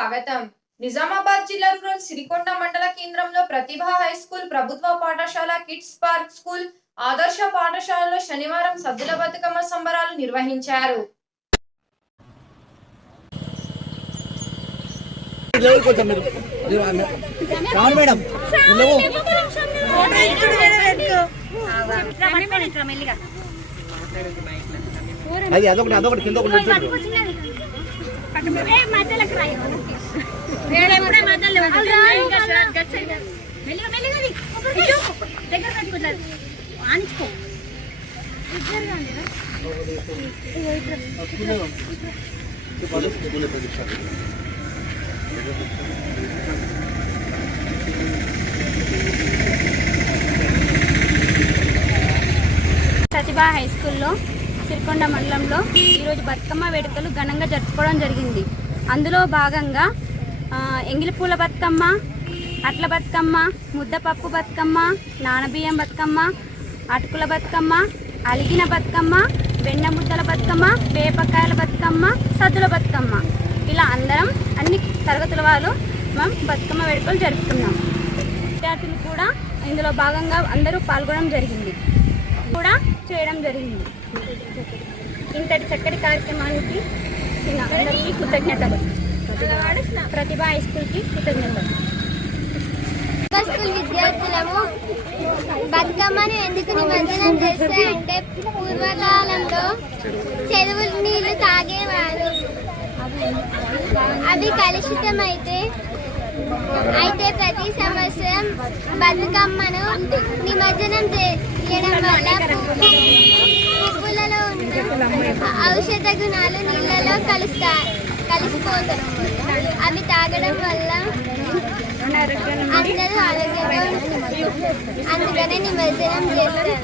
స్వాగతం. నిజామాబాద్ జిల్లా రూరల్ సిరికొండ మండల కేంద్రంలో ప్రతిభ హై స్కూల్, ప్రభుత్వ పాఠశాల, కిడ్స్ పార్క్ స్కూల్, ఆదర్శ పాఠశాలలో శనివారం సద్దుల బతుకమ్మ సంబరాలు నిర్వహించారు. అదొకటి కింద ప్రతిభ హై స్కూల్లో సిరికొండ మండలంలో ఈరోజు బతుకమ్మ వేడుకలు ఘనంగా జరుపుకోవడం జరిగింది. అందులో భాగంగా ఎంగిలిపూల బతుకమ్మ, అట్ల బతుకమ్మ, ముద్దపప్పు బతుకమ్మ, నానబియ్యం బతుకమ్మ, అటుకుల బతుకమ్మ, అలిగిన బతుకమ్మ, వెన్న ముద్దల బతుకమ్మ, వేపకాయల బతుకమ్మ, సద్దుల బతుకమ్మ, ఇలా అందరం అన్ని తరగతుల వాళ్ళు మనం బతుకమ్మ వేడుకలు జరుపుకున్నాం. విద్యార్థులు కూడా ఇందులో భాగంగా అందరూ పాల్గొనడం జరిగింది కూడా చేయడం జరిగింది. ఇంతటి చక్కటి కార్యక్రమానికి అందరికీ కృతజ్ఞతలు. ప్రతిభ హై స్కూల్కి కృతజ్ఞతలు. స్కూల్ విద్యార్థులము బతుకమ్మను ఎందుకు నిమజ్జనం చేస్తారంటే పూర్వకాలంలో చెరువుల నీళ్లు తాగేవారు. అవి కలుషితమైతే ప్రతి సంవత్సరం బతుకమ్మను నిమజ్జనం చేయడం వల్ల పువ్వులలో ఉన్న ఔషధ గుణాలు నీళ్ళలో కలిసిపోతాయి. అవి తాగడం వల్ల అందరూ ఆరోగ్యంగా ఉంటుంది. అందుకనే నిమజ్జనం చేస్తారు.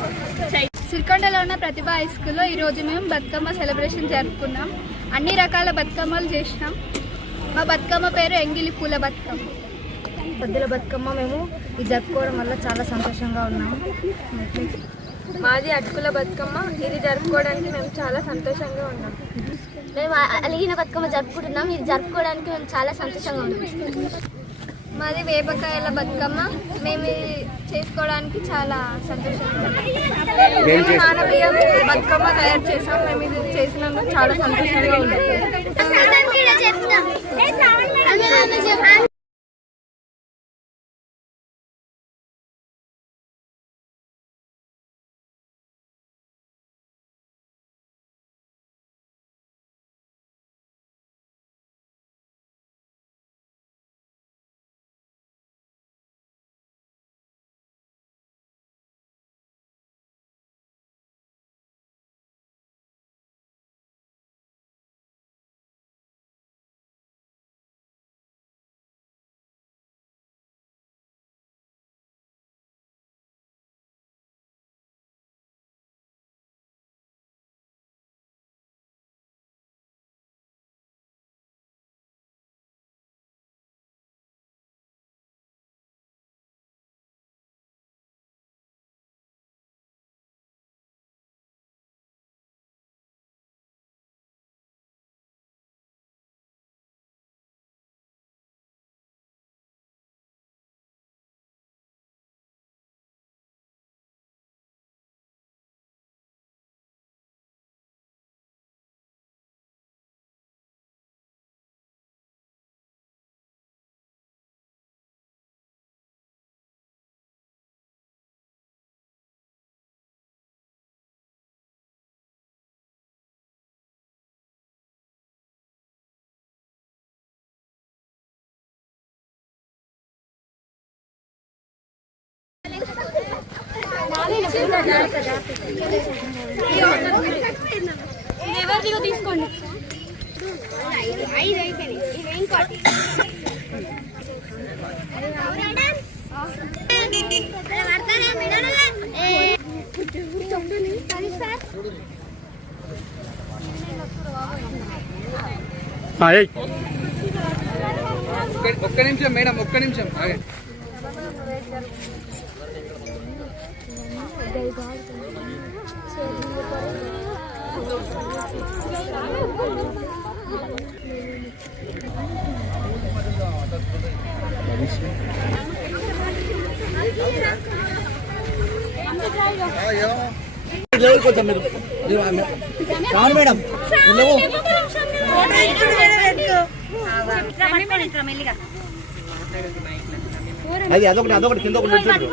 సిరికొండలో ఉన్న ప్రతిభ హై స్కూల్లో ఈరోజు మేము బతుకమ్మ సెలబ్రేషన్ జరుపుకున్నాం. అన్ని రకాల బతుకమ్మలు చేసినాం. మా బతుకమ్మ పేరు ఎంగిలి పూల బతుకమ్మ. సద్దుల బతుకమ్మ మేము ఇది జరుపుకోవడం వల్ల చాలా సంతోషంగా ఉన్నాము. మాది అటుకుల బతుకమ్మ. ఇది జరుపుకోవడానికి మేము చాలా సంతోషంగా ఉన్నాం. మేము అలిగిన బతుకమ్మ జరుపుకుంటున్నాం. ఇది జరుపుకోవడానికి మేము చాలా సంతోషంగా ఉన్నాం. మాది వేపకాయల బతుకమ్మ. మేము ఇది చేసుకోవడానికి చాలా సంతోషంగా ఉన్నాం. మేము నానబియ్యం బతుకమ్మ తయారు చేసాం. మేము ఇది చేసినందుకు చాలా సంతోషంగా ఉన్నాం. ఎవరిదిగో తీసుకోండి. ఒక్క నిమిషం మేడం, ఒక్క నిమిషం. కొంచెం మీరు రాను మేడం లేవు. అదొకటి కింద ఒకటి దగ్గర